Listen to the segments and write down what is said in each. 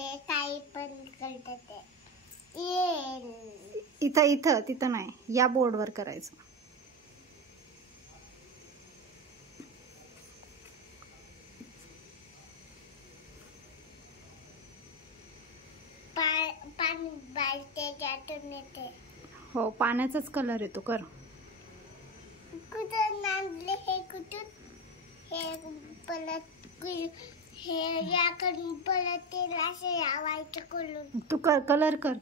ते काही पण करतात ते. इथं इथं तिथं नाही, या बोर्डवर करायचं. पाणी बालते त्यातून येते. हो, पाण्याचाच कलर येतो. कर. कुठून आणले हे? कुठून हे परत हे याकडून परत ते असे लावायचं करून. तू कर, कलर कर.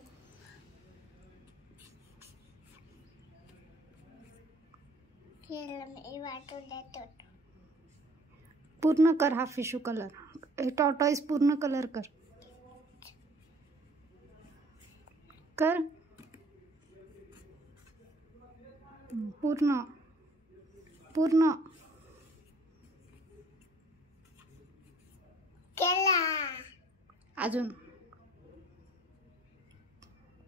मी वाटून देतो. पूर्ण कर हा फिशू कलर. हे टॉर्टॉइस पूर्ण कलर कर. कर पूर्ण पूर्ण केला. अजून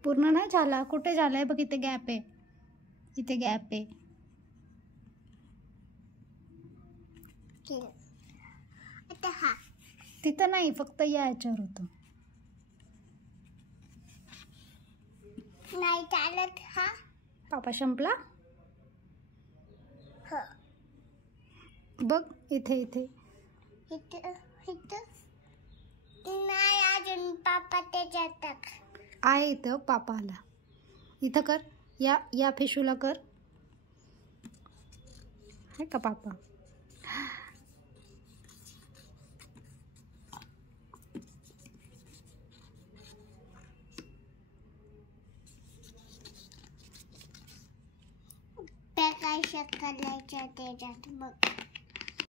पूर्ण नाही झाला. कुठे झालाय बघ, इथे गॅप आहे. इथे गॅप आहे. आता हा तिथं नाही, फक्त या ह्याच्यावर होतं. नाही चालत. हा पापा संपला. हो बघ इथे इथे इथं इथं नाही अजून. पापा त्याच्यात आहे. इथं पापा आला. इथं कर. या फिशूला कर. आहे का पापा? काय करायचं त्याच्यात बघ.